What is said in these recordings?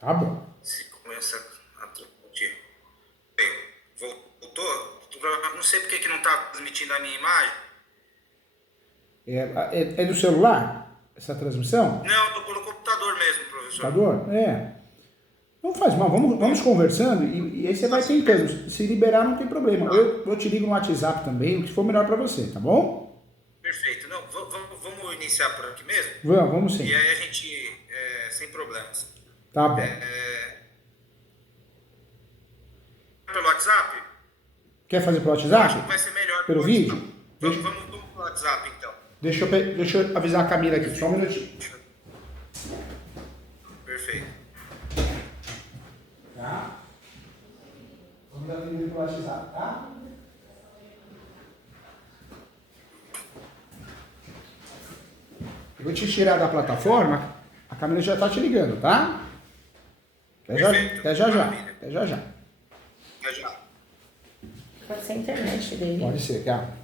Tá bom. se começa a transmitir. Bem, voltou? Não sei porque que não está transmitindo a minha imagem. É do celular essa transmissão? Não, estou pelo computador mesmo, professor. Computador? É. Não faz mal, vamos conversando e aí você vai tentando. Se liberar, não tem problema. Eu te ligo no WhatsApp também, o que for melhor para você, tá bom? Perfeito. Não, vamos iniciar por aqui mesmo? Vamos sim. E aí a gente, sem problemas. Tá bom. Pelo WhatsApp? Quer fazer pelo Acho WhatsApp? que vai ser melhor Pelo vídeo? Vamos pelo WhatsApp, então. Deixa eu avisar a Camila aqui, só um minutinho. Perfeito. Tá? Vamos atender pelo WhatsApp, tá? Eu vou te tirar da plataforma, a Camila já tá te ligando, tá? Até já já. Até já já. Até já. Pode ser a internet dele. Pode ser, cara.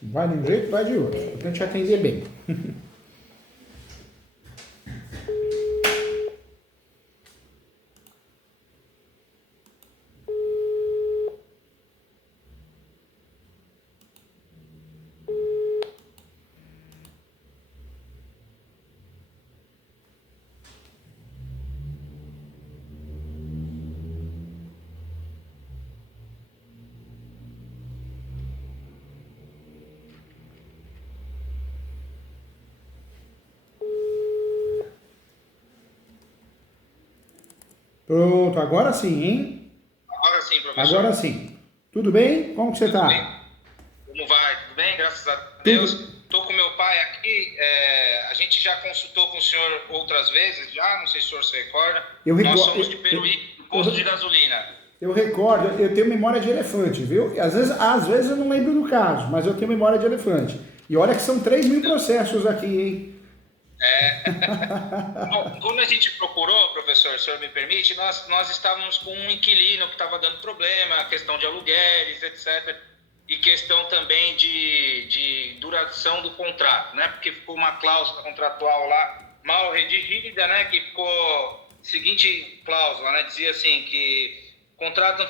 Vai de um jeito, vai de outro. Eu tento te atender bem. Pronto, agora sim, hein? Agora sim, professor. Agora sim. Tudo bem? Como que você tá? Bem. Como vai? Tudo bem? Graças a Deus. Estou com meu pai aqui. A gente já consultou com o senhor outras vezes, já? Não sei se o senhor se recorda. Nós somos de Peruí, posto de gasolina. Eu recordo, eu tenho memória de elefante, viu? Às vezes eu não lembro do caso, mas eu tenho memória de elefante. E olha que são 3.000 processos aqui, hein? Bom, quando a gente procurou, professor, o senhor me permite, nós estávamos com um inquilino que estava dando problema, questão de aluguéis, etc. E questão também de duração do contrato, né? Porque ficou uma cláusula contratual lá mal redigida, né? Que ficou seguinte cláusula, né? Dizia assim que contrato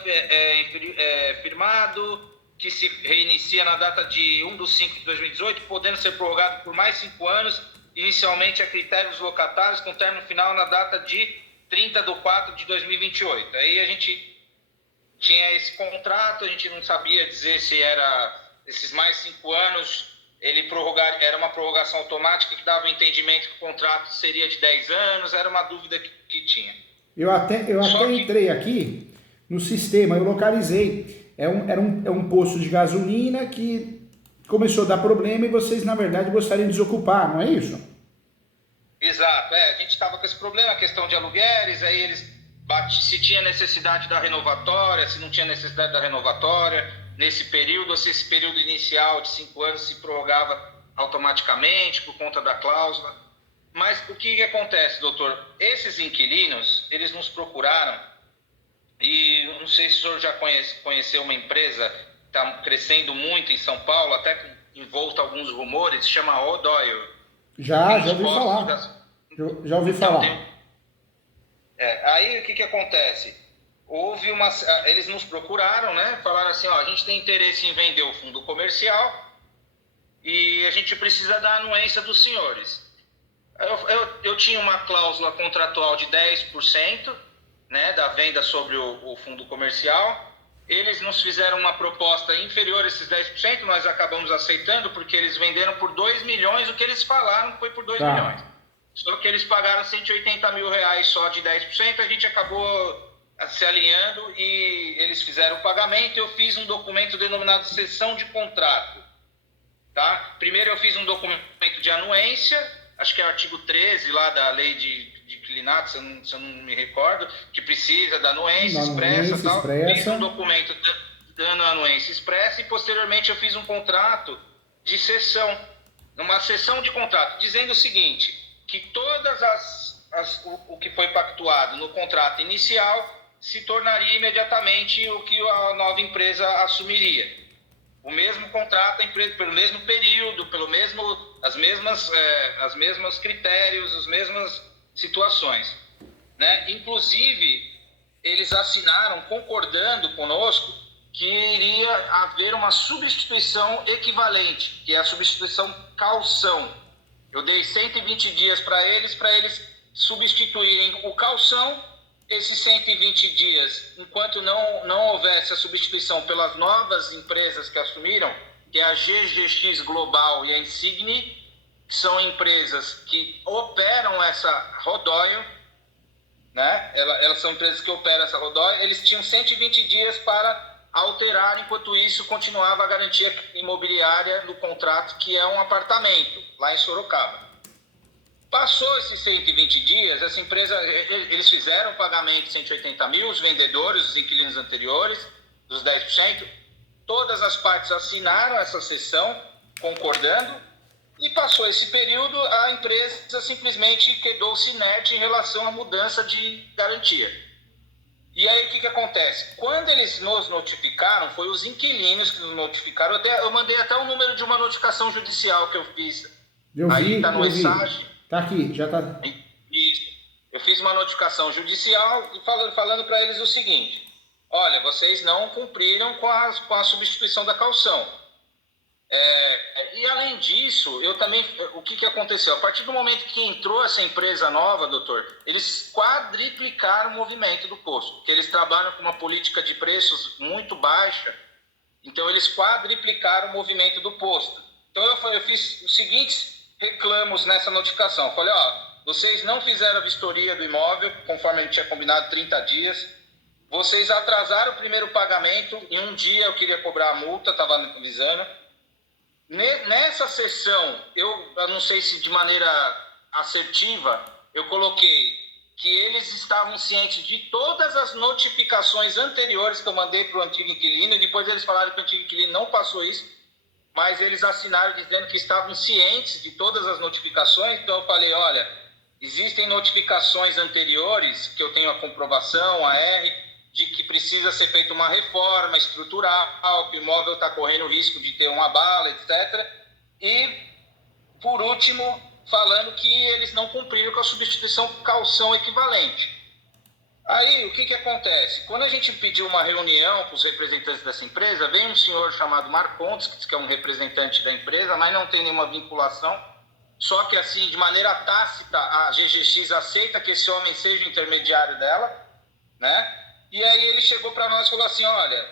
firmado que se reinicia na data de 1/5/2018, podendo ser prorrogado por mais 5 anos, inicialmente a critério dos locatários, com término final na data de 30/4/2028. Aí a gente tinha esse contrato, a gente não sabia dizer se era esses mais 5 anos, era uma prorrogação automática que dava o entendimento que o contrato seria de 10 anos, era uma dúvida que tinha. Eu até entrei aqui no sistema, eu localizei. É um posto de gasolina que começou a dar problema e vocês, na verdade, gostariam de desocupar, não é isso? Exato, a gente estava com esse problema, a questão de aluguéis, aí eles se tinha necessidade da renovatória, se não tinha necessidade da renovatória, nesse período, ou se esse período inicial de 5 anos se prorrogava automaticamente por conta da cláusula. Mas o que acontece, doutor? Esses inquilinos, eles nos procuraram, e não sei se o senhor já conheceu uma empresa que está crescendo muito em São Paulo, até envolta alguns rumores, se chama O'Doyle. Já ouvi falar. Já ouvi falar. Aí o que acontece? Eles nos procuraram, né? Falaram assim, a gente tem interesse em vender o fundo comercial e a gente precisa da anuência dos senhores. Eu tinha uma cláusula contratual de 10%, né, da venda sobre o fundo comercial. Eles nos fizeram uma proposta inferior a esses 10%, nós acabamos aceitando porque eles venderam por 2 milhões, o que eles falaram foi por 2 milhões. Só que eles pagaram 180 mil reais só de 10%, a gente acabou se alinhando e eles fizeram o pagamento. Eu fiz um documento denominado cessão de contrato. Tá? Primeiro eu fiz um documento de anuência, acho que é o artigo 13 lá da lei de inquilinato, se eu não me recordo, que precisa da anuência expressa. Tal. Fiz um documento dando anuência expressa e posteriormente eu fiz um contrato de cessão, uma cessão de contrato, dizendo o seguinte, que todas o que foi pactuado no contrato inicial se tornaria imediatamente o que a nova empresa assumiria. O mesmo contrato, pelo mesmo período, as mesmas critérios, as mesmas situações. né? Inclusive, eles assinaram, concordando conosco, que iria haver uma substituição equivalente, que é a substituição calção. Eu dei 120 dias para eles substituírem o calção. Esses 120 dias, enquanto não houvesse a substituição pelas novas empresas que assumiram, que é a GGX Global e a Insigne, que são empresas que operam essa rodóio, né? Elas são empresas que operam essa rodóio, eles tinham 120 dias para alterar, enquanto isso continuava a garantia imobiliária do contrato, que é um apartamento, lá em Sorocaba. Passou esses 120 dias, essa empresa, eles fizeram o pagamento de 180 mil, os vendedores, os inquilinos anteriores, dos 10%, todas as partes assinaram essa cessão, concordando, e passou esse período, a empresa simplesmente quedou-se inerte em relação à mudança de garantia. E aí o que acontece? Quando eles nos notificaram, foi os inquilinos que nos notificaram, eu mandei até o número de uma notificação judicial que eu fiz. Aí está no mensagem. Tá aqui, já tá. Isso. Eu fiz uma notificação judicial e falando para eles o seguinte: olha, vocês não cumpriram com a substituição da calção. E além disso, eu também, o que aconteceu? A partir do momento que entrou essa empresa nova, doutor, eles quadriplicaram o movimento do posto, porque eles trabalham com uma política de preços muito baixa, então eles quadriplicaram o movimento do posto. Então eu fiz os seguintes reclamos nessa notificação. Falei, vocês não fizeram a vistoria do imóvel, conforme a gente tinha combinado 30 dias, vocês atrasaram o primeiro pagamento, em um dia eu queria cobrar a multa, estava avisando. Nessa sessão, eu não sei se de maneira assertiva, eu coloquei que eles estavam cientes de todas as notificações anteriores que eu mandei para o antigo inquilino, e depois eles falaram que o antigo inquilino não passou isso, mas eles assinaram dizendo que estavam cientes de todas as notificações. Então eu falei, olha, existem notificações anteriores, que eu tenho a comprovação, a R, de que precisa ser feita uma reforma estrutural, que o imóvel está correndo risco de ter uma bala, etc. E, por último, falando que eles não cumpriram com a substituição calção equivalente. Aí, o que acontece? Quando a gente pediu uma reunião com os representantes dessa empresa, vem um senhor chamado Marcondes, que é um representante da empresa, mas não tem nenhuma vinculação, só que, assim, de maneira tácita, a GGX aceita que esse homem seja o intermediário dela, né? E aí ele chegou para nós e falou assim, olha,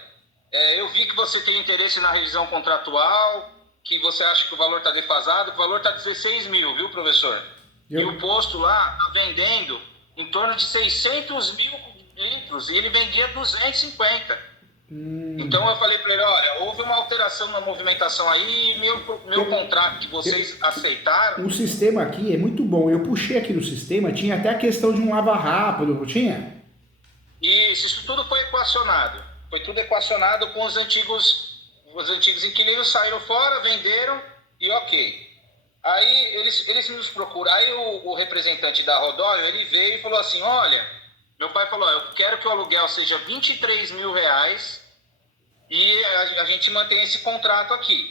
eu vi que você tem interesse na revisão contratual, que você acha que o valor está defasado, o valor está 16 mil, viu, professor? E o posto lá está vendendo em torno de 600 mil litros e ele vendia 250. Então eu falei para ele, olha, houve uma alteração na movimentação aí, meu contrato que vocês aceitaram... O sistema aqui é muito bom, eu puxei aqui no sistema, tinha até a questão de um lava rápido, não tinha? Isso tudo foi equacionado. Foi tudo equacionado com os antigos inquilinos, saíram fora, venderam e ok. Aí eles nos procuram. Aí o representante da Rodóio, ele veio e falou assim, olha, meu pai falou, eu quero que o aluguel seja 23 mil reais e a gente mantém esse contrato aqui.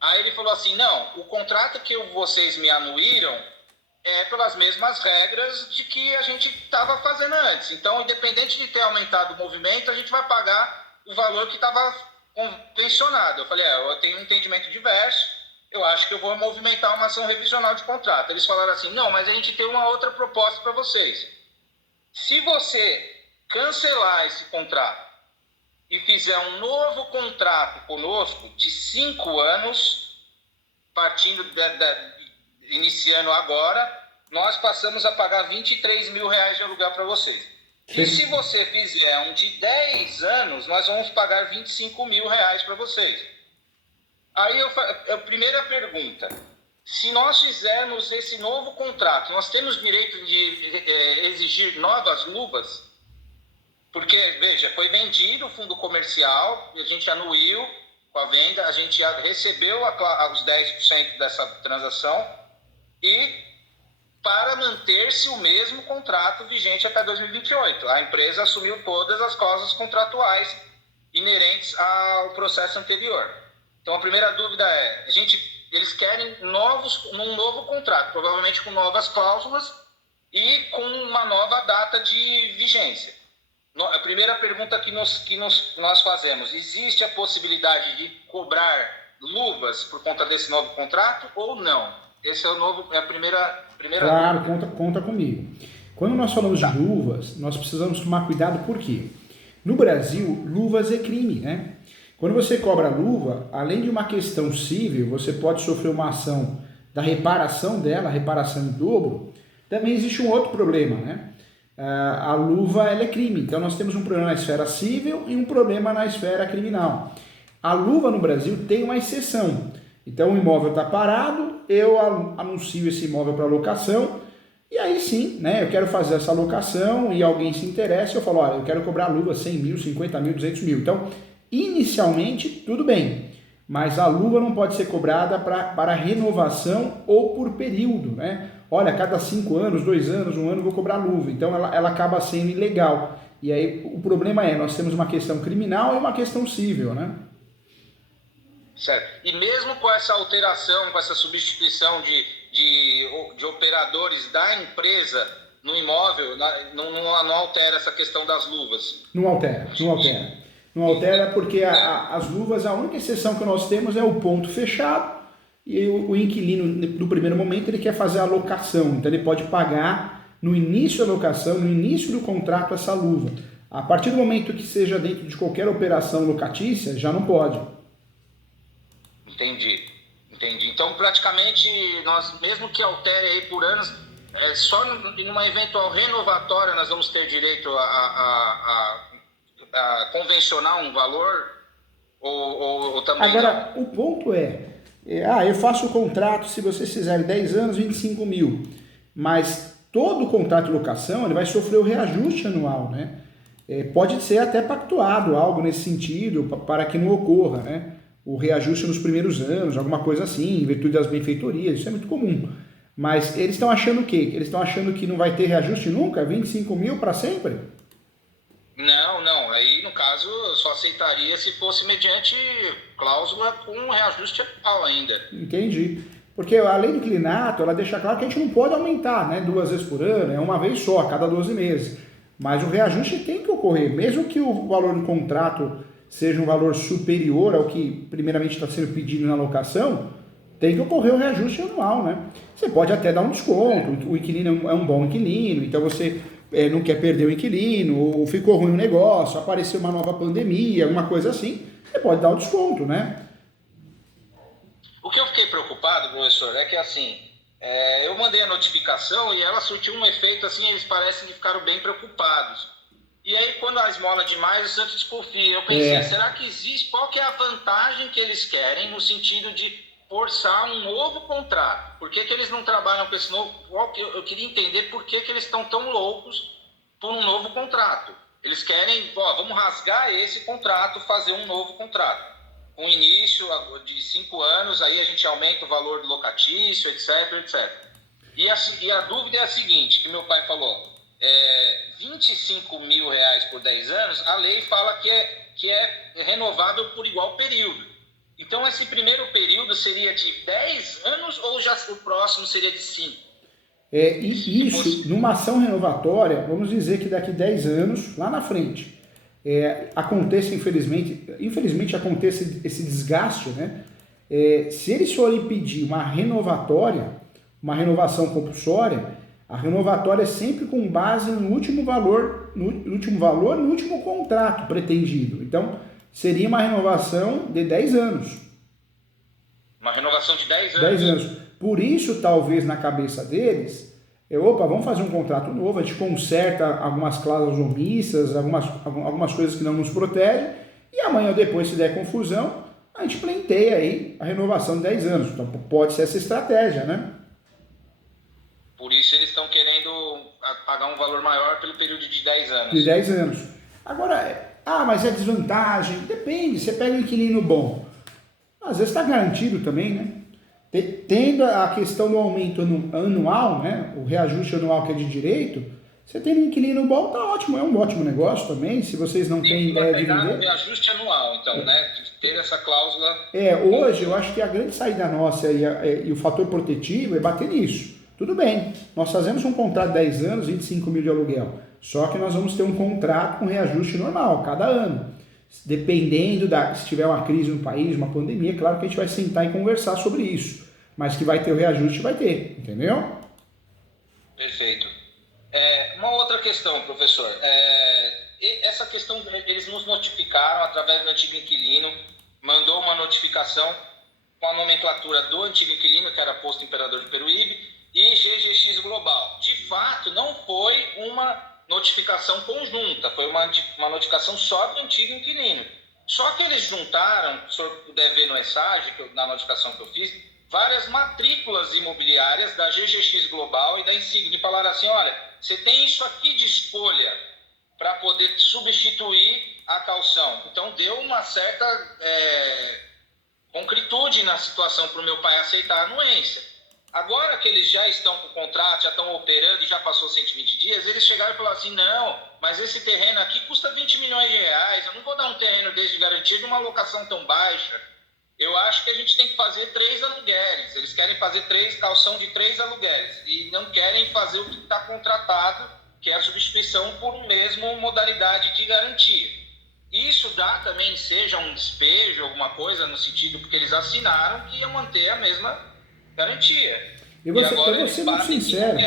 Aí ele falou assim, não, o contrato que vocês me anuíram é pelas mesmas regras de que a gente estava fazendo antes. Então, independente de ter aumentado o movimento, a gente vai pagar o valor que estava convencionado. Eu falei, eu tenho um entendimento diverso, eu acho que eu vou movimentar uma ação revisional de contrato. Eles falaram assim, não, mas a gente tem uma outra proposta para vocês. Se você cancelar esse contrato e fizer um novo contrato conosco de 5 anos, partindo iniciando agora, nós passamos a pagar 23 mil reais de aluguel para vocês. Sim. E se você fizer um de 10 anos, nós vamos pagar 25 mil reais para vocês. Aí a primeira pergunta, se nós fizermos esse novo contrato, nós temos direito de exigir novas luvas? Porque, veja, foi vendido o fundo comercial, a gente anuiu com a venda, a gente recebeu os 10% dessa transação, e para manter-se o mesmo contrato vigente até 2028. A empresa assumiu todas as causas contratuais inerentes ao processo anterior. Então a primeira dúvida é, eles querem um novo contrato, provavelmente com novas cláusulas e com uma nova data de vigência. A primeira pergunta que nós fazemos: existe a possibilidade de cobrar luvas por conta desse novo contrato ou não? Esse é a primeira Claro, conta comigo. Quando nós falamos de luvas, nós precisamos tomar cuidado, por quê? No Brasil, luvas é crime, né? Quando você cobra luva, além de uma questão civil, você pode sofrer uma ação da reparação dela, reparação em dobro. Também existe um outro problema, né? A luva, ela é crime, então nós temos um problema na esfera civil e um problema na esfera criminal. A luva no Brasil tem uma exceção. Então o imóvel está parado, eu anuncio esse imóvel para locação, e aí sim, né, eu quero fazer essa locação e alguém se interessa, eu falo, olha, eu quero cobrar a luva 100 mil, 50 mil, 200 mil. Então, inicialmente, tudo bem, mas a luva não pode ser cobrada para renovação ou por período, né? Olha, a cada 5 anos, 2 anos, 1 ano, eu vou cobrar a luva. Então, ela acaba sendo ilegal. E aí, o problema nós temos uma questão criminal e uma questão civil, né? Certo. E mesmo com essa alteração, com essa substituição de operadores da empresa no imóvel, não altera essa questão das luvas? Não altera. Não altera porque as luvas, a única exceção que nós temos é o ponto fechado e o inquilino, no primeiro momento, ele quer fazer a locação. Então, ele pode pagar no início da locação, no início do contrato, essa luva. A partir do momento que seja dentro de qualquer operação locatícia, já não pode. Entendi. Então, praticamente, nós, mesmo que altere aí por anos, só numa eventual renovatória nós vamos ter direito a convencionar um valor ou também Agora, não? o ponto eu faço o contrato, se vocês fizerem 10 anos, 25 mil, mas todo o contrato de locação ele vai sofrer o reajuste anual, né? Pode ser até pactuado algo nesse sentido para que não ocorra, né? O reajuste nos primeiros anos, alguma coisa assim, em virtude das benfeitorias, isso é muito comum. Mas eles estão achando o quê? Eles estão achando que não vai ter reajuste nunca? 25 mil para sempre? Não. Aí, no caso, eu só aceitaria se fosse mediante cláusula com reajuste anual ainda. Entendi. Porque a lei do inquilinato, ela deixa claro que a gente não pode aumentar, né? 2 vezes por ano, é uma vez só, a cada 12 meses. Mas o reajuste tem que ocorrer, mesmo que o valor do contrato seja um valor superior ao que primeiramente está sendo pedido na locação, tem que ocorrer o reajuste anual, né? Você pode até dar um desconto, o inquilino é um bom inquilino, então você não quer perder o inquilino, ou ficou ruim o negócio, apareceu uma nova pandemia, alguma coisa assim, você pode dar um desconto, né? O que eu fiquei preocupado, professor, é que assim, eu mandei a notificação e ela surtiu um efeito assim, eles parecem que ficaram bem preocupados. E aí, quando a esmola demais, o santo desconfia. Eu pensei, será que existe? Qual que é a vantagem que eles querem no sentido de forçar um novo contrato? Por que eles não trabalham com esse novo? Eu queria entender por que eles estão tão loucos por um novo contrato. Eles querem, vamos rasgar esse contrato, fazer um novo contrato. Com início de 5 anos, aí a gente aumenta o valor do locatício, etc. E a dúvida é a seguinte, que meu pai falou... 25 mil reais por 10 anos, a lei fala que é renovável por igual período. Então, esse primeiro período seria de 10 anos ou já o próximo seria de 5? Isso, numa ação renovatória, vamos dizer que daqui 10 anos, lá na frente, aconteça, infelizmente aconteça esse desgaste, né? Se eles forem pedir uma renovatória, uma renovação compulsória, a renovatória é sempre com base no último valor, no último contrato pretendido. Então, seria uma renovação de 10 anos. Uma renovação de 10 anos? 10 anos. Por isso, talvez, na cabeça deles, vamos fazer um contrato novo, a gente conserta algumas cláusulas omissas, algumas coisas que não nos protegem, e amanhã ou depois, se der confusão, a gente pleiteia aí a renovação de 10 anos. Então, pode ser essa estratégia, né? Por isso eles estão querendo pagar um valor maior pelo período de 10 anos. De 10 anos. Agora, mas é desvantagem. Depende, você pega um inquilino bom. Às vezes está garantido também, né? Tendo a questão do aumento anual, né? O reajuste anual que é de direito, você tem um inquilino bom, tá ótimo, é um ótimo negócio também, se vocês não têm ideia de vender. O reajuste anual, então, né? Ter essa cláusula... Hoje eu acho que a grande saída nossa e o fator protetivo é bater nisso. Tudo bem, nós fazemos um contrato de 10 anos, 25 mil de aluguel, só que nós vamos ter um contrato com reajuste normal, cada ano. Dependendo se tiver uma crise no país, uma pandemia, claro que a gente vai sentar e conversar sobre isso, mas que vai ter o reajuste, vai ter, entendeu? Perfeito. Uma outra questão, professor, essa questão, eles nos notificaram através do antigo inquilino, mandou uma notificação com a nomenclatura do antigo inquilino, que era Posto Imperador de Peruíbe, e GGX Global. De fato, não foi uma notificação conjunta, foi uma notificação só do antigo inquilino. Só que eles juntaram, se o senhor puder ver no ESAG, na notificação que eu fiz, várias matrículas imobiliárias da GGX Global e da Insignia, e falaram assim, olha, você tem isso aqui de escolha para poder substituir a caução. Então, deu uma certa concretude na situação para o meu pai aceitar a anuência. Agora que eles já estão com o contrato, já estão operando e já passou 120 dias, eles chegaram e falaram assim, não, mas esse terreno aqui custa 20 milhões de reais, eu não vou dar um terreno desse de garantia de uma locação tão baixa. Eu acho que a gente tem que fazer 3 aluguéis. Eles querem fazer calção de 3 aluguéis e não querem fazer o que está contratado, que é a substituição por uma mesma modalidade de garantia. Isso dá também, seja um despejo, alguma coisa no sentido, porque eles assinaram que iam manter a mesma garantia. Eu vou ser muito sincero.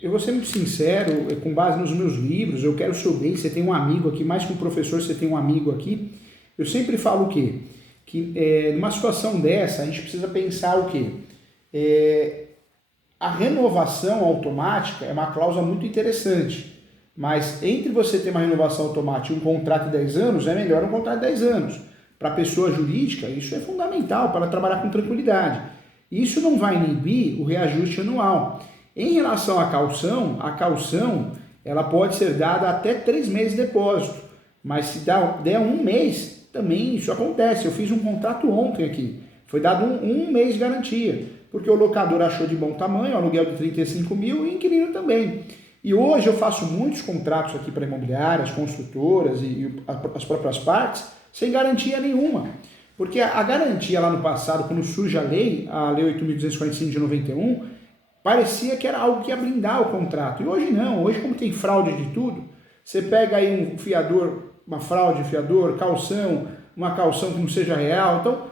Eu vou ser muito sincero, com base nos meus livros, eu quero o seu bem, você tem um amigo aqui, mais que um professor, você tem um amigo aqui. Eu sempre falo o quê? Que numa situação dessa, a gente precisa pensar o quê? A renovação automática é uma cláusula muito interessante, mas entre você ter uma renovação automática e um contrato de 10 anos, é melhor um contrato de 10 anos. Para a pessoa jurídica, isso é fundamental para ela trabalhar com tranquilidade. Isso não vai inibir o reajuste anual. Em relação à caução ela pode ser dada até 3 meses de depósito, mas se der 1 mês, também isso acontece. Eu fiz um contrato ontem aqui, foi dado um mês de garantia, porque o locador achou de bom tamanho, aluguel de 35 mil e o inquilino também. E hoje eu faço muitos contratos aqui para imobiliárias, construtoras e as próprias partes, sem garantia nenhuma. Porque a garantia lá no passado, quando surge a Lei 8.245 de 91, parecia que era algo que ia blindar o contrato. E hoje não, hoje como tem fraude de tudo, você pega aí um fiador, uma fraude de fiador, calção, uma calção que não seja real. Então,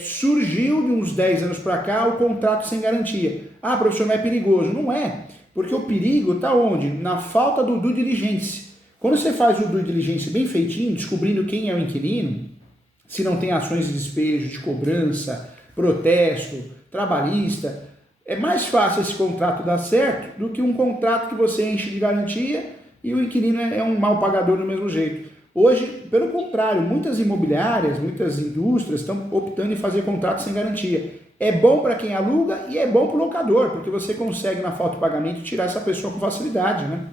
surgiu de uns 10 anos para cá o contrato sem garantia. Ah, professor, não é perigoso. Não é, porque o perigo está onde? Na falta do due diligence. Quando você faz o due diligence bem feitinho, descobrindo quem é o inquilino, se não tem ações de despejo, de cobrança, protesto, trabalhista, é mais fácil esse contrato dar certo do que um contrato que você enche de garantia e o inquilino é um mau pagador do mesmo jeito. Hoje, pelo contrário, muitas imobiliárias, muitas indústrias estão optando em fazer contratos sem garantia. É bom para quem aluga e é bom para o locador, porque você consegue, na falta de pagamento, tirar essa pessoa com facilidade, né?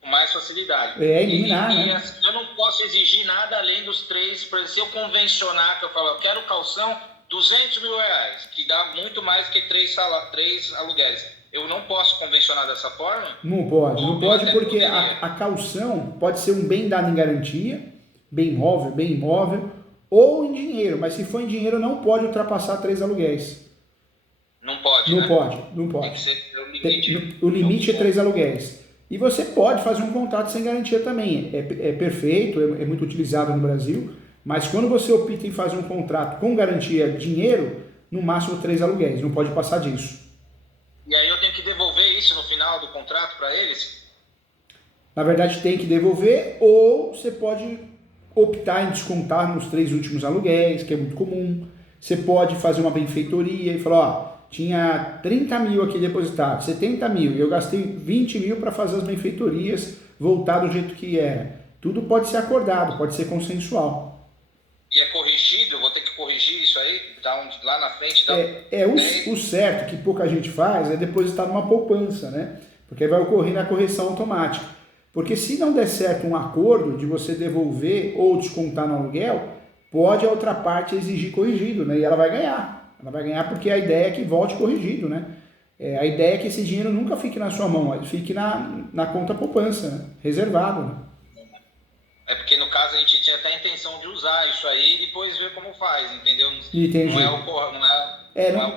Com mais facilidade. Eliminar, né? Assim, eu não posso exigir nada além dos 3, por exemplo, se eu convencionar, que eu falo, eu quero calção 200 mil reais, que dá muito mais que 3 aluguéis. Eu não posso convencionar dessa forma? Não pode porque a calção pode ser um bem dado em garantia, bem imóvel, ou em dinheiro, mas se for em dinheiro não pode ultrapassar 3 aluguéis. Não pode, Não né? pode. Tem que ser o limite. O limite é 3 aluguéis. E você pode fazer um contrato sem garantia também. É perfeito, é muito utilizado no Brasil, mas quando você opta em fazer um contrato com garantia dinheiro, no máximo 3 aluguéis, não pode passar disso. E aí eu tenho que devolver isso no final do contrato para eles? Na verdade tem que devolver, ou você pode optar em descontar nos 3 últimos aluguéis, que é muito comum. Você pode fazer uma benfeitoria e falar, ó, tinha 30 mil aqui depositado, 70 mil, e eu gastei 20 mil para fazer as benfeitorias, voltar do jeito que era. Tudo pode ser acordado, pode ser consensual. E é corrigido? Vou ter que corrigir isso aí? Lá na frente? O certo, que pouca gente faz, é depositar numa poupança, né? Porque aí vai ocorrer na correção automática. Porque se não der certo um acordo de você devolver ou descontar no aluguel, pode a outra parte exigir corrigido, né? E ela vai ganhar. Ela vai ganhar porque a ideia é que volte corrigido, né? A ideia é que esse dinheiro nunca fique na sua mão, fique na conta poupança, né? Reservado, né? É porque no caso a gente tinha até a intenção de usar isso aí e depois ver como faz, entendeu? Entendi. Não é o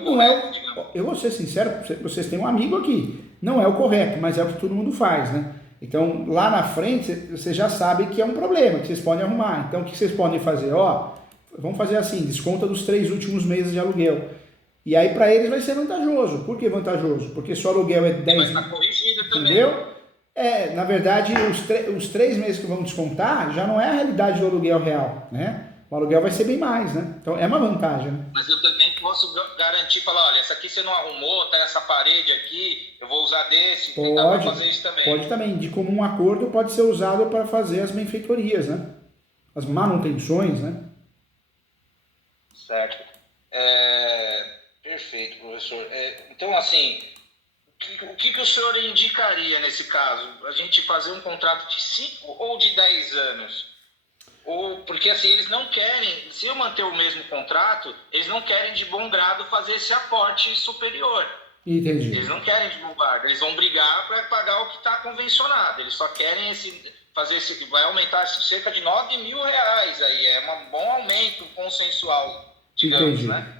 correto, digamos. eu vou ser sincero, vocês têm um amigo aqui. Não é o correto, mas é o que todo mundo faz, né? Então, lá na frente, vocês já sabem que é um problema, que vocês podem arrumar. Então, o que vocês podem fazer? Vamos fazer assim, desconta dos 3 últimos meses de aluguel. E aí, para eles, vai ser vantajoso. Por que vantajoso? Porque se o aluguel é 10... Mas está corrigido também. Entendeu? Na verdade, os 3 meses que vão descontar já não é a realidade do aluguel real, né? O aluguel vai ser bem mais, né? Então, é uma vantagem, né? Mas eu também posso garantir, falar, olha, essa aqui você não arrumou, tá essa parede aqui, eu vou usar desse, tentar pra fazer isso também. Pode também, de comum acordo pode ser usado para fazer as benfeitorias, né? As manutenções, né? Certo. Perfeito, professor. Então, assim, o que o senhor indicaria nesse caso? A gente fazer um contrato de 5 ou de 10 anos? Porque assim, eles não querem, se eu manter o mesmo contrato, eles não querem de bom grado fazer esse aporte superior. Entendi. Eles não querem de bom grado, eles vão brigar para pagar o que está convencionado. Eles só querem fazer esse, vai aumentar cerca de R$9 mil aí, é um bom aumento consensual, digamos, entendi, né?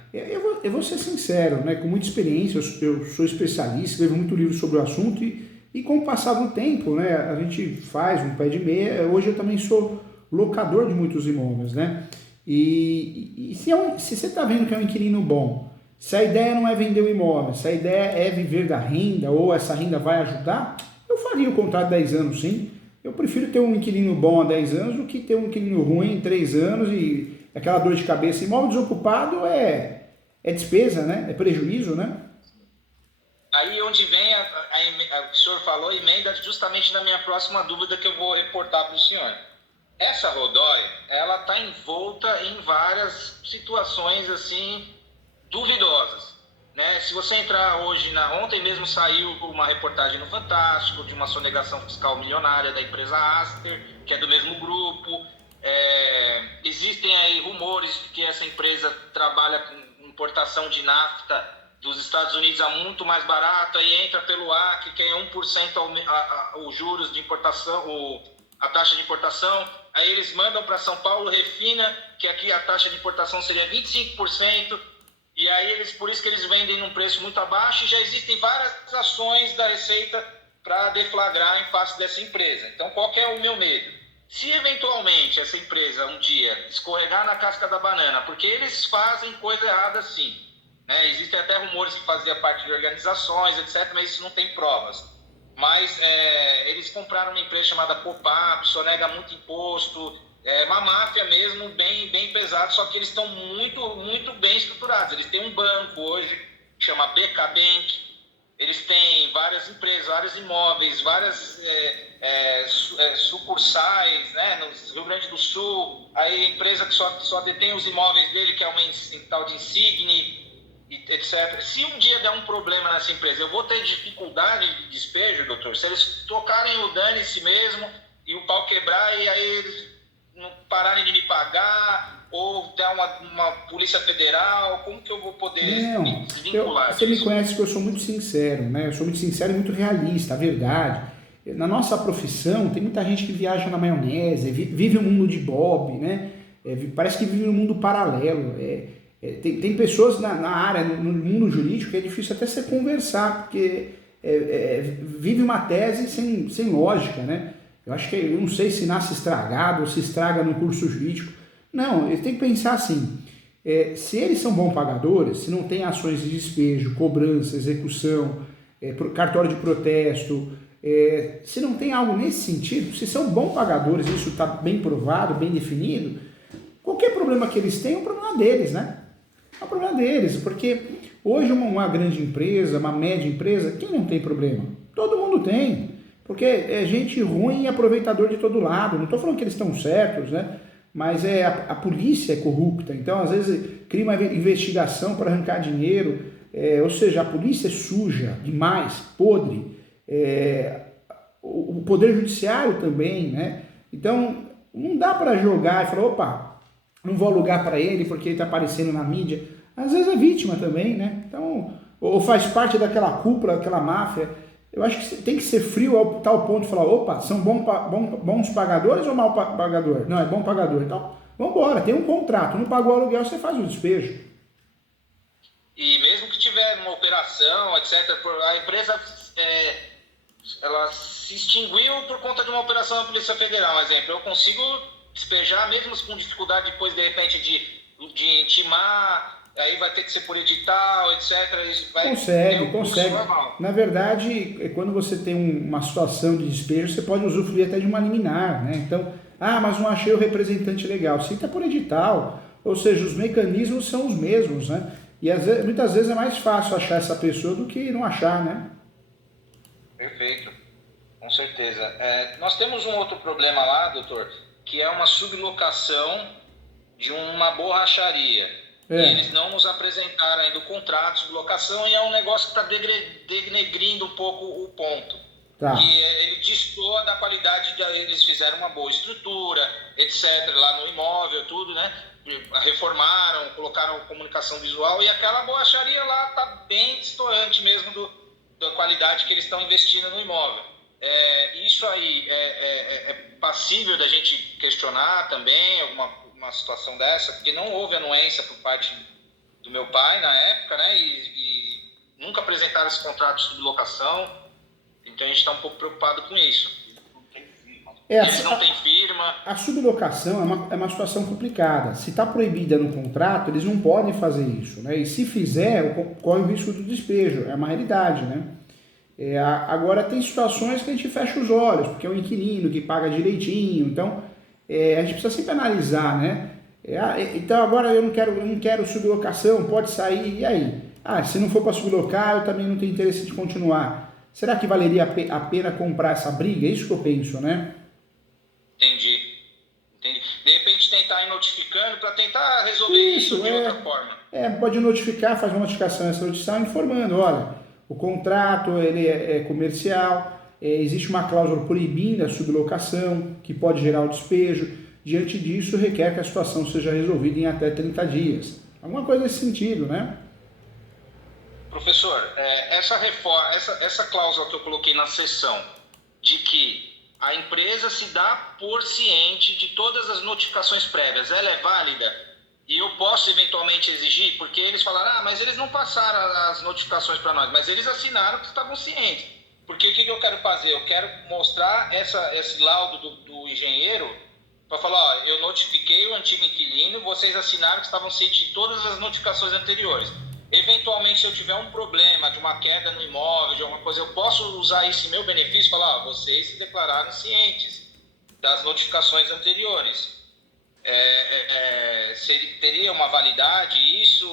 Eu vou ser sincero, né? Com muita experiência, eu sou especialista, escrevo muito livro sobre o assunto e com o passar do tempo, né? A gente faz um pé de meia. Hoje eu também sou locador de muitos imóveis, né? E se você está vendo que é um inquilino bom, se a ideia não é vender o imóvel, se a ideia é viver da renda ou essa renda vai ajudar, eu faria o contrato de 10 anos, sim. Eu prefiro ter um inquilino bom há 10 anos do que ter um inquilino ruim em 3 anos e aquela dor de cabeça. Imóvel desocupado é despesa, né? É prejuízo, né? Aí onde vem o que o senhor falou, emenda justamente na minha próxima dúvida que eu vou reportar para o senhor. Essa rodóia, ela está envolta em várias situações assim duvidosas, né? Se você entrar hoje, ontem mesmo saiu uma reportagem no Fantástico de uma sonegação fiscal milionária da empresa Aster, que é do mesmo grupo. Existem aí rumores de que essa empresa trabalha com importação de nafta dos Estados Unidos a muito mais barato, aí entra pelo Acre, que é 1% os juros de importação, a taxa de importação, aí eles mandam para São Paulo, refina, que aqui a taxa de importação seria 25%, e aí por isso que eles vendem num preço muito abaixo, e já existem várias ações da Receita para deflagrar em face dessa empresa. Então, qual que é o meu medo? Se eventualmente essa empresa um dia escorregar na casca da banana, porque eles fazem coisa errada sim, né? Existem até rumores que fazia parte de organizações, etc., mas isso não tem provas. Mas eles compraram uma empresa chamada Copap, sonega muito imposto, uma máfia mesmo, bem, bem pesada, só que eles estão muito, muito bem estruturados. Eles têm um banco hoje, que chama BK Bank, eles têm várias empresas, vários imóveis, várias sucursais, né, no Rio Grande do Sul, aí a empresa que só detém os imóveis dele, que é uma tal de Insigne, etc. Se um dia der um problema nessa empresa, eu vou ter dificuldade de despejo, doutor? Se eles tocarem o dane-se mesmo e o pau quebrar e aí eles não pararem de me pagar ou der uma polícia federal, como que eu vou poder me desvincular você disso? me conhece que eu sou muito sincero, né? Eu sou muito sincero e muito realista, a verdade. Na nossa profissão, tem muita gente que viaja na maionese, vive um mundo de Bob, né? Parece que vive um mundo paralelo. Tem pessoas na área, no mundo jurídico, que é difícil até você conversar, porque vive uma tese sem lógica, né? Eu não sei se nasce estragado ou se estraga no curso jurídico. Não, eles têm que pensar assim, se eles são bons pagadores, se não tem ações de despejo, cobrança, execução, cartório de protesto, se não tem algo nesse sentido, se são bons pagadores, isso está bem provado, bem definido, qualquer problema que eles tenham é um problema deles, né? É um problema deles, porque hoje uma grande empresa, uma média empresa, quem não tem problema? Todo mundo tem, porque é gente ruim e aproveitador de todo lado. Não estou falando que eles estão certos, né? Mas a polícia é corrupta, então às vezes cria uma investigação para arrancar dinheiro, ou seja, a polícia é suja demais, podre, o poder judiciário também, né? Então não dá para jogar e falar, opa, não vou alugar para ele porque ele está aparecendo na mídia. Às vezes é vítima também, né? Então, ou faz parte daquela cúpula, daquela máfia. Eu acho que tem que ser frio ao tal ponto de falar, opa, são bons pagadores ou mau pagador? Não, é bom pagador. Então, vamos embora, tem um contrato, não pagou o aluguel, você faz o despejo. E mesmo que tiver uma operação, etc., a empresa ela se extinguiu por conta de uma operação da Polícia Federal, exemplo, eu consigo despejar, mesmo com dificuldade, depois, de repente, de intimar, aí vai ter que ser por edital, etc., isso vai ter um curso consegue. normal. Na verdade, quando você tem uma situação de despejo, você pode usufruir até de uma liminar, né? Então, mas não achei o representante legal. Cita por edital, ou seja, os mecanismos são os mesmos, né? E muitas vezes é mais fácil achar essa pessoa do que não achar, né? Perfeito, com certeza. Nós temos um outro problema lá, doutor, que é uma sublocação de uma borracharia. E eles não nos apresentaram ainda o contrato de sublocação e é um negócio que está denegrindo um pouco o ponto. Tá. Que ele destoa da qualidade, eles fizeram uma boa estrutura, etc., lá no imóvel, tudo, né? Reformaram, colocaram comunicação visual e aquela borracharia lá está bem destoante mesmo da qualidade que eles estão investindo no imóvel. Isso aí é passível da gente questionar também uma situação dessa, porque não houve anuência por parte do meu pai na época, né? E nunca apresentaram esse contrato de sublocação, então a gente está um pouco preocupado com isso. Eles não têm firma. A sublocação é uma situação complicada. Se está proibida no contrato, eles não podem fazer isso, né? E se fizer, corre o risco do despejo. É uma realidade, né? Agora, tem situações que a gente fecha os olhos, porque é um inquilino que paga direitinho. Então, a gente precisa sempre analisar, né? Então, agora eu não quero sublocação, pode sair, e aí? Se não for para sublocar, eu também não tenho interesse de continuar. Será que valeria a pena comprar essa briga? É isso que eu penso, né? Entendi. De repente tentar ir notificando para tentar resolver isso de outra forma. Pode notificar, faz uma notificação extrajudicial informando, olha, o contrato ele é comercial, existe uma cláusula proibindo a sublocação, que pode gerar o despejo. Diante disso, requer que a situação seja resolvida em até 30 dias. Alguma coisa nesse sentido, né? Professor, essa cláusula que eu coloquei na seção, de que a empresa se dá por ciente de todas as notificações prévias, ela é válida? E eu posso eventualmente exigir? Porque eles falaram, mas eles não passaram as notificações para nós, mas eles assinaram que estavam cientes. Porque o que eu quero fazer? Eu quero mostrar esse laudo do engenheiro para falar, eu notifiquei o antigo inquilino, vocês assinaram que estavam cientes de todas as notificações anteriores. Eventualmente, se eu tiver um problema de uma queda no imóvel, de alguma coisa, eu posso usar isso em meu benefício e falar, vocês se declararam cientes das notificações anteriores. Teria uma validade isso?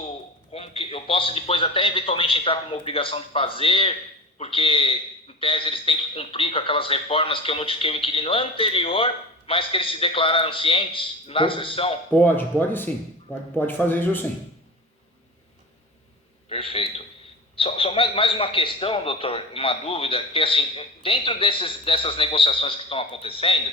Como que eu posso depois até eventualmente entrar com uma obrigação de fazer, porque em tese eles têm que cumprir com aquelas reformas que eu notifiquei o inquilino anterior, mas que eles se declararam cientes na sessão? Pode sim. Pode fazer isso sim. Perfeito. Só mais uma questão, doutor, uma dúvida, que assim, dentro dessas negociações que estão acontecendo,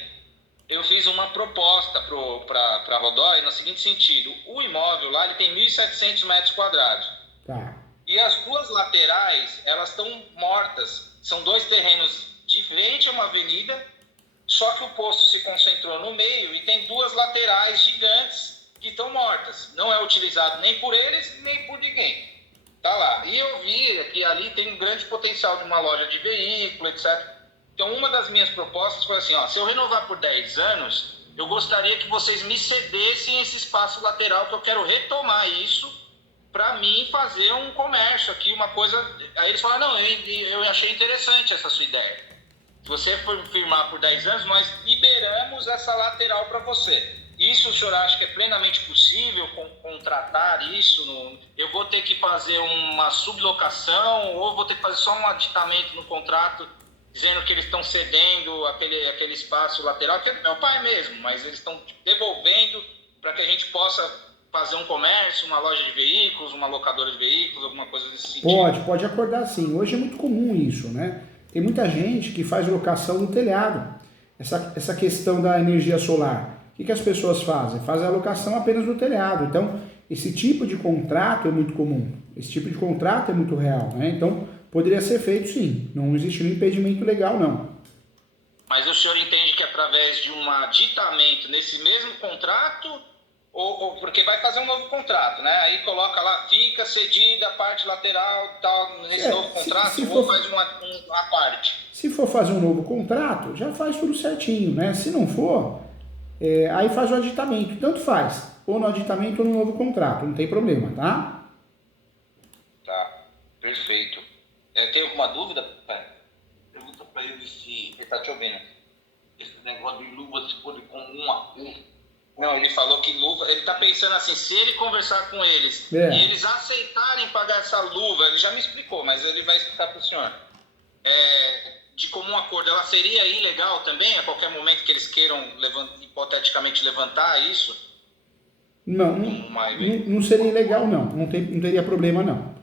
eu fiz uma proposta para a Rodói no seguinte sentido, o imóvel lá ele tem 1.700 metros quadrados. Tá. E as duas laterais, elas estão mortas, são dois terrenos de frente a uma avenida, só que o poço se concentrou no meio e tem duas laterais gigantes que estão mortas. Não é utilizado nem por eles, nem por ninguém. Tá lá. E eu vi que ali tem um grande potencial de uma loja de veículo, etc. Então, uma das minhas propostas foi assim, se eu renovar por 10 anos, eu gostaria que vocês me cedessem esse espaço lateral, que eu quero retomar isso para mim fazer um comércio aqui, uma coisa... Aí eles falaram, não, eu achei interessante essa sua ideia. Se você for firmar por 10 anos, nós liberamos essa lateral para você. Isso o senhor acha que é plenamente possível contratar isso? Eu vou ter que fazer uma sublocação ou vou ter que fazer só um aditamento no contrato dizendo que eles estão cedendo aquele espaço lateral, que é do meu pai mesmo, mas eles estão devolvendo para que a gente possa fazer um comércio, uma loja de veículos, uma locadora de veículos, alguma coisa desse sentido? Pode acordar sim. Hoje é muito comum isso, né? Tem muita gente que faz locação no telhado. Essa questão da energia solar. O que as pessoas fazem? Fazem a locação apenas no telhado. Então, esse tipo de contrato é muito comum. Esse tipo de contrato é muito real, né? Então, poderia ser feito sim. Não existe nenhum impedimento legal, não. Mas o senhor entende que através de um aditamento nesse mesmo contrato, Porque vai fazer um novo contrato, né? Aí coloca lá, fica cedida a parte lateral tal, nesse novo contrato, ou faz uma parte. Se for fazer um novo contrato, já faz tudo certinho, né? Se não for, aí faz o aditamento, tanto faz, ou no aditamento ou no novo contrato, não tem problema, tá? Tá, perfeito. Tem alguma dúvida? Pergunta para ele se ele tá te ouvindo. Esse negócio de luva se for de comum acordo. Não, ele falou que luva, ele tá pensando assim, se ele conversar com eles e eles aceitarem pagar essa luva, ele já me explicou, mas ele vai explicar para o senhor. De comum acordo, ela seria ilegal também, a qualquer momento que eles queiram hipoteticamente levantar isso? Não seria ilegal não teria problema não.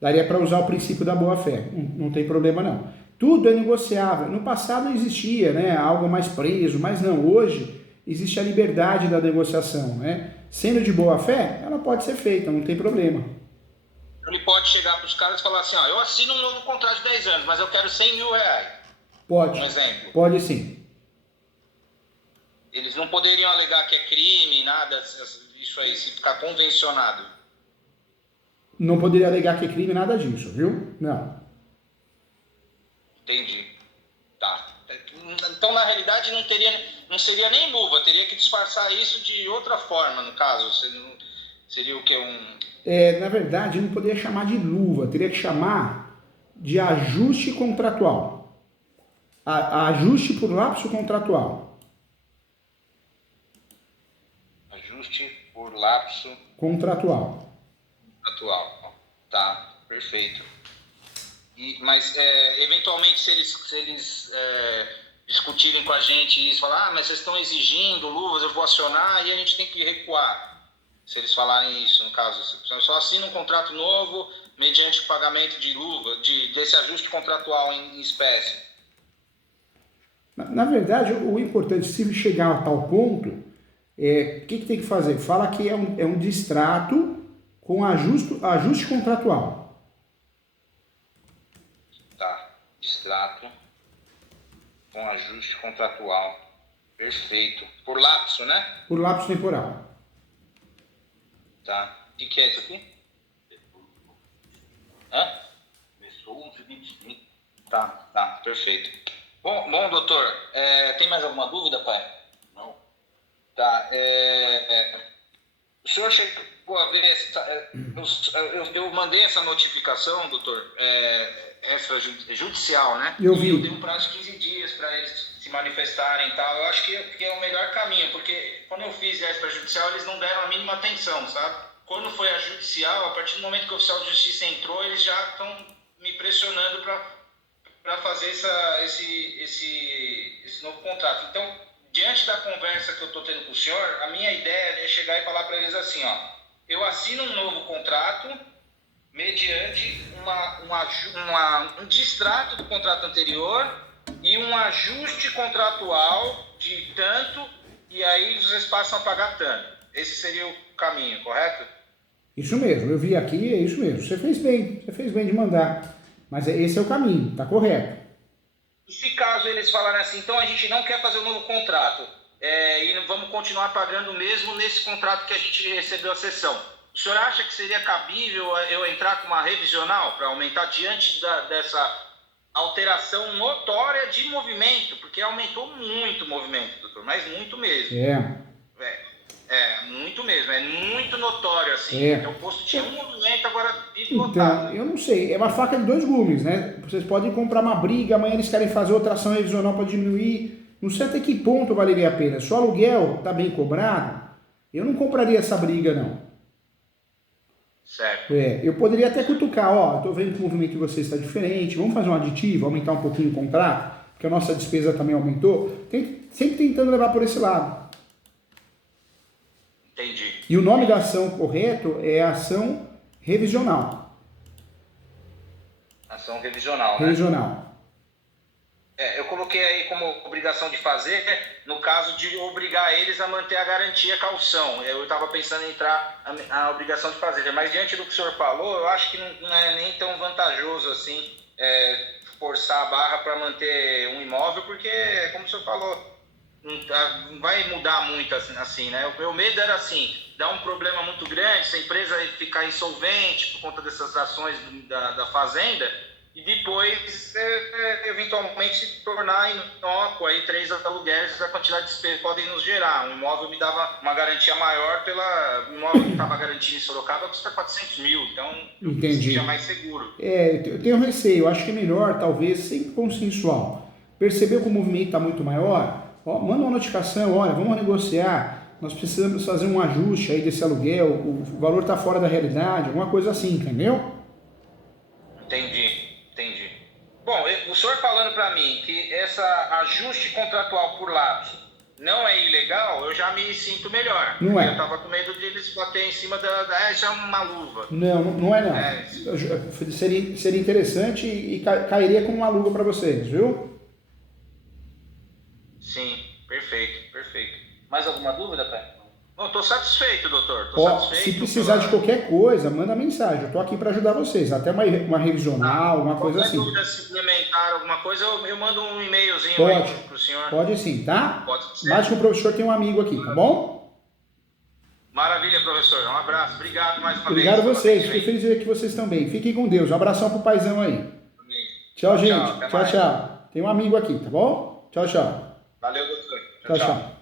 Daria para usar o princípio da boa-fé, não tem problema não. Tudo é negociável. No passado existia, né, algo mais preso, mas não, hoje existe a liberdade da negociação, né? Sendo de boa-fé, ela pode ser feita, não tem problema. Ele pode chegar para os caras e falar assim, ó, eu assino um novo contrato de 10 anos, mas eu quero 100 mil reais. Pode. Um exemplo. Pode sim. Eles não poderiam alegar que é crime, nada, isso aí, se ficar convencionado. Não poderia alegar que é crime, nada disso, viu? Não. Entendi. Tá. Então, na realidade, não seria nem luva, teria que disfarçar isso de outra forma, no caso. Seria o que? Na verdade, não poderia chamar de luva, teria que chamar de ajuste contratual. Ajuste por lapso contratual. Ajuste por lapso contratual. Tá, perfeito. Mas, eventualmente, se eles discutirem com a gente isso, falar, mas vocês estão exigindo luvas, eu vou acionar, e a gente tem que recuar. Se eles falarem isso, no caso, só assina um contrato novo mediante o pagamento de luva, desse ajuste contratual em espécie. Na verdade, o importante, se chegar a tal ponto, o que tem que fazer? Fala que é um distrato com ajuste contratual. Tá, distrato com ajuste contratual. Perfeito. Por lapso, né? Por lapso temporal. Tá. O que é isso aqui? Começou 11h25. Tá, perfeito. Bom, doutor, tem mais alguma dúvida, pai? Não. Tá, o senhor chegou a ver, eu mandei essa notificação, doutor, extrajudicial, né? Eu vi. E eu dei um prazo de 15 dias para eles se manifestarem e tal. Eu acho que é o melhor caminho, porque quando eu fiz a extrajudicial, eles não deram a mínima atenção, sabe? Quando foi a judicial, a partir do momento que o oficial de justiça entrou, eles já estão me pressionando para fazer esse novo contrato. Então, diante da conversa que eu estou tendo com o senhor, a minha ideia é chegar e falar para eles assim, ó, eu assino um novo contrato mediante um distrato do contrato anterior e um ajuste contratual de tanto, e aí vocês passam a pagar tanto. Esse seria o caminho, correto? Isso mesmo, eu vi aqui, é isso mesmo. Você fez bem de mandar. Mas esse é o caminho, tá correto. E se caso eles falarem assim, então a gente não quer fazer um novo contrato, e vamos continuar pagando mesmo nesse contrato que a gente recebeu a cessão, o senhor acha que seria cabível eu entrar com uma revisional para aumentar diante dessa alteração notória de movimento? Porque aumentou muito o movimento, doutor, mas muito mesmo. Muito mesmo, é muito notório, assim. Então, o posto tinha um movimento, agora vive lotado. Então, eu não sei, é uma faca de dois gumes, né? Vocês podem comprar uma briga, amanhã eles querem fazer outra ação revisional para diminuir. Não sei até que ponto valeria a pena. Se o aluguel está bem cobrado, eu não compraria essa briga, não. Certo. Eu poderia até cutucar, estou vendo que o movimento de vocês está diferente, vamos fazer um aditivo, aumentar um pouquinho o contrato, porque a nossa despesa também aumentou. Sempre tentando levar por esse lado. Entendi. E o nome da ação correto é ação revisional. Ação revisional, né? Revisional. Eu coloquei aí como obrigação de fazer, no caso de obrigar eles a manter a garantia caução. Eu estava pensando em entrar a obrigação de fazer, mas diante do que o senhor falou, eu acho que não é nem tão vantajoso assim forçar a barra para manter um imóvel, porque, como o senhor falou, não vai mudar muito assim, né? O meu medo era assim, dar um problema muito grande, se a empresa ficar insolvente por conta dessas ações da fazenda, e depois eventualmente se tornar inócuo, aí 3 aluguéis, a quantidade de despesas podem nos gerar. Um imóvel me dava uma garantia maior o imóvel que estava garantido em Sorocaba custa 400 mil, então Entendi. seria mais seguro. Eu tenho receio, eu acho que é melhor, talvez, sempre consensual. Percebeu que o movimento está muito maior? Ó, manda uma notificação, olha, vamos negociar, nós precisamos fazer um ajuste aí desse aluguel, o valor está fora da realidade, alguma coisa assim, entendeu? Entendi. Bom, o senhor falando para mim que esse ajuste contratual por lapso não é ilegal, eu já me sinto melhor. Não é. Eu estava com medo de eles bater em cima isso é uma luva. Não é não. Seria interessante e cairia com uma luva para vocês, viu? Sim, perfeito. Mais alguma dúvida, pai? Não, estou satisfeito, doutor. Se precisar de qualquer coisa, manda mensagem. Eu estou aqui para ajudar vocês. Até uma revisional, uma coisa assim. Se dúvida suplementar alguma coisa, eu mando um e-mailzinho para o senhor. Pode sim, tá? Pode ser. Mas que o professor tem um amigo aqui, tá bom? Maravilha, professor. Um abraço. Obrigado mais uma Obrigado vez. a vocês. Fiquei feliz de ver que vocês também. Fiquem com Deus. Um abração pro paizão aí. Tchau, gente. Tchau. Tem um amigo aqui, tá bom? Tchau. Valeu, doutor. Tchau.